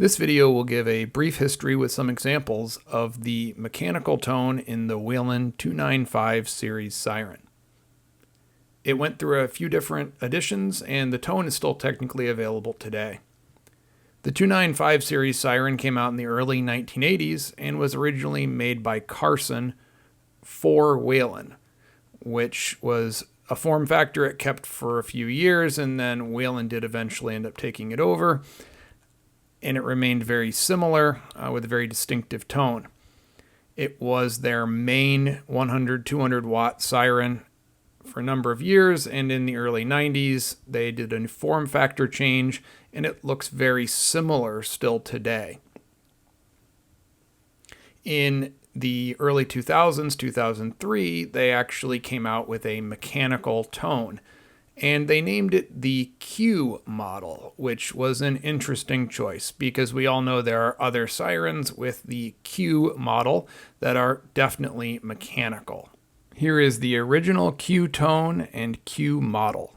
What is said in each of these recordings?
This video will give a brief history with some examples of the mechanical tone in the Whelen 295 series Siren. It went through a few different editions, and the tone is still technically available today. The 295 series Siren came out in the early 1980s and was originally made by Carson for Whelen, which was a form factor it kept for a few years, and then Whelen did eventually end up taking it over, and it remained very similar with a very distinctive tone. It was their main 100-200 watt Siren for a number of years, and in the early 90s they did a form factor change, and it looks very similar still today. In the early 2000s, 2003, they actually came out with a mechanical tone, and they named it the Q model, which was an interesting choice because we all know there are other Sirens with the Q model that are definitely mechanical. Here is the original Q tone and Q model.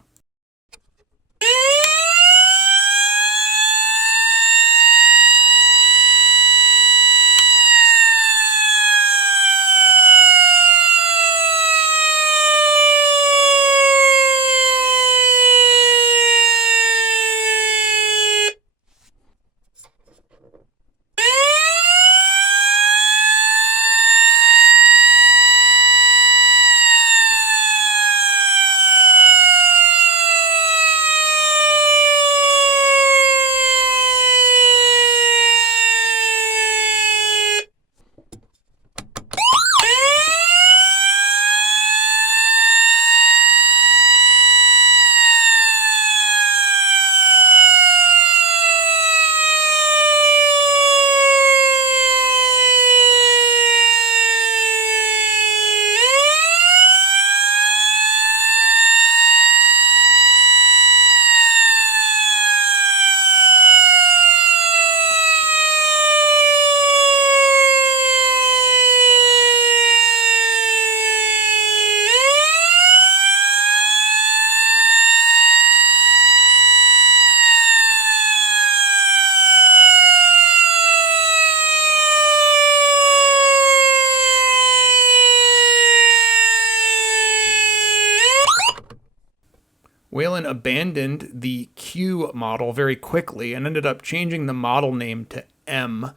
Whelen abandoned the Q model very quickly and ended up changing the model name to M,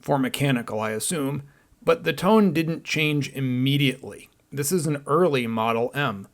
for mechanical, I assume, but the tone didn't change immediately. This is an early Model M.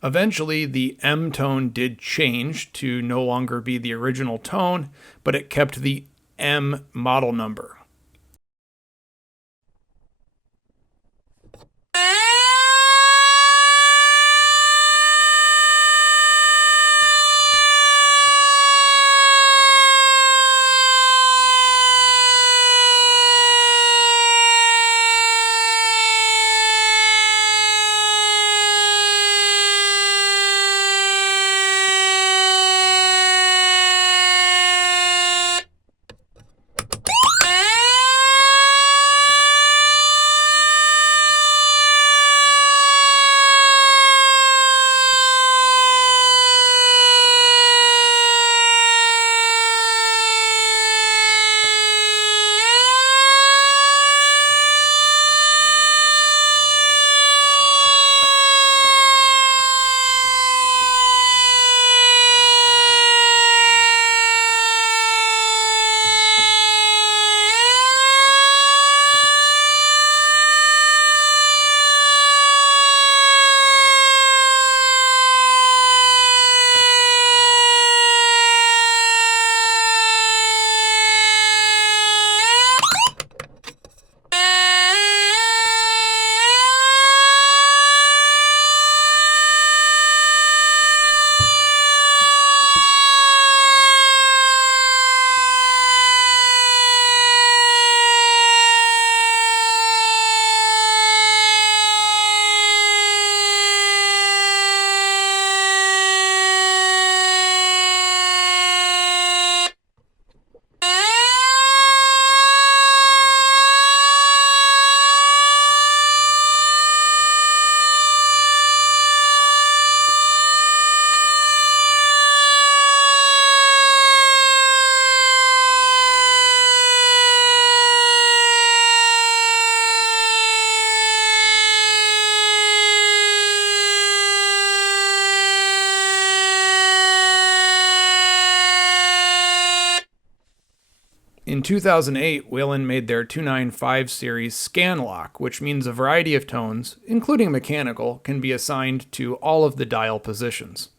Eventually, the M tone did change to no longer be the original tone, but it kept the M model number. In 2008, Whelen made their 295 series ScanLock, which means a variety of tones, including mechanical, can be assigned to all of the dial positions.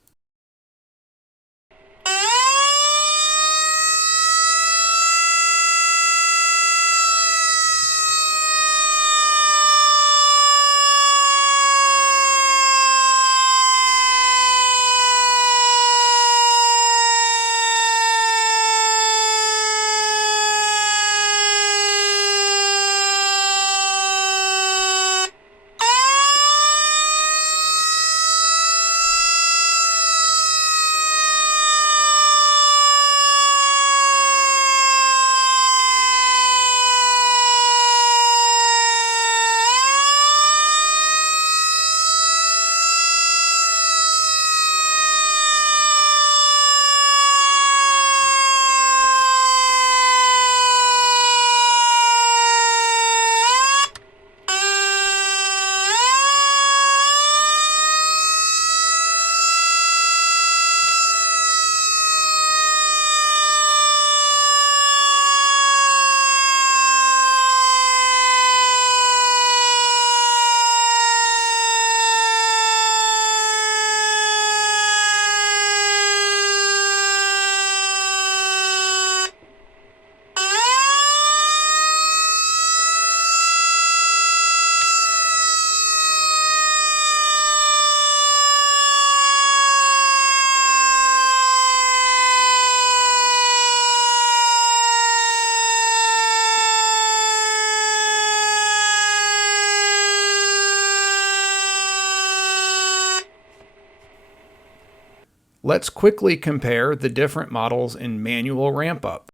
Let's quickly compare the different models in manual ramp-up.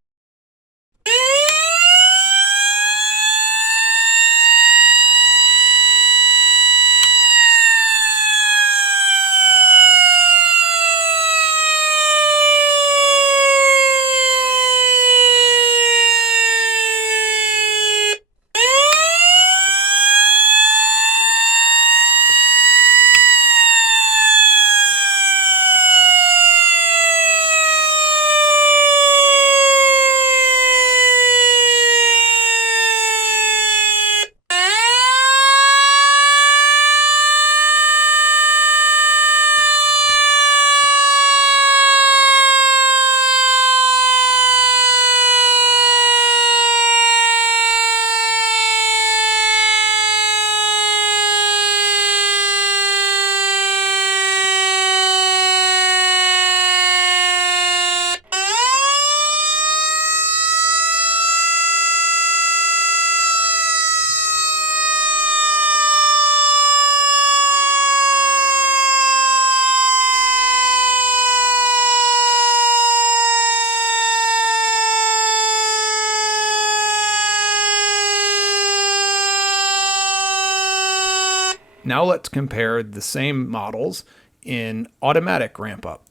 Now let's compare the same models in automatic ramp-up.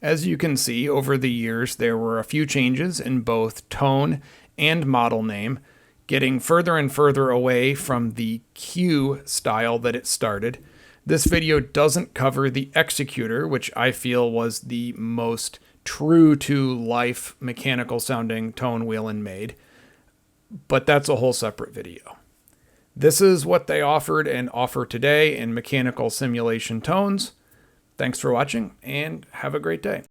As you can see, over the years there were a few changes in both tone and model name, getting further and further away from the Q style that it started. This video doesn't cover the executor, which I feel was the most true to life mechanical sounding tone Whelen made, but that's a whole separate video. This is what they offered and offer today in mechanical simulation tones. Thanks for watching and have a great day.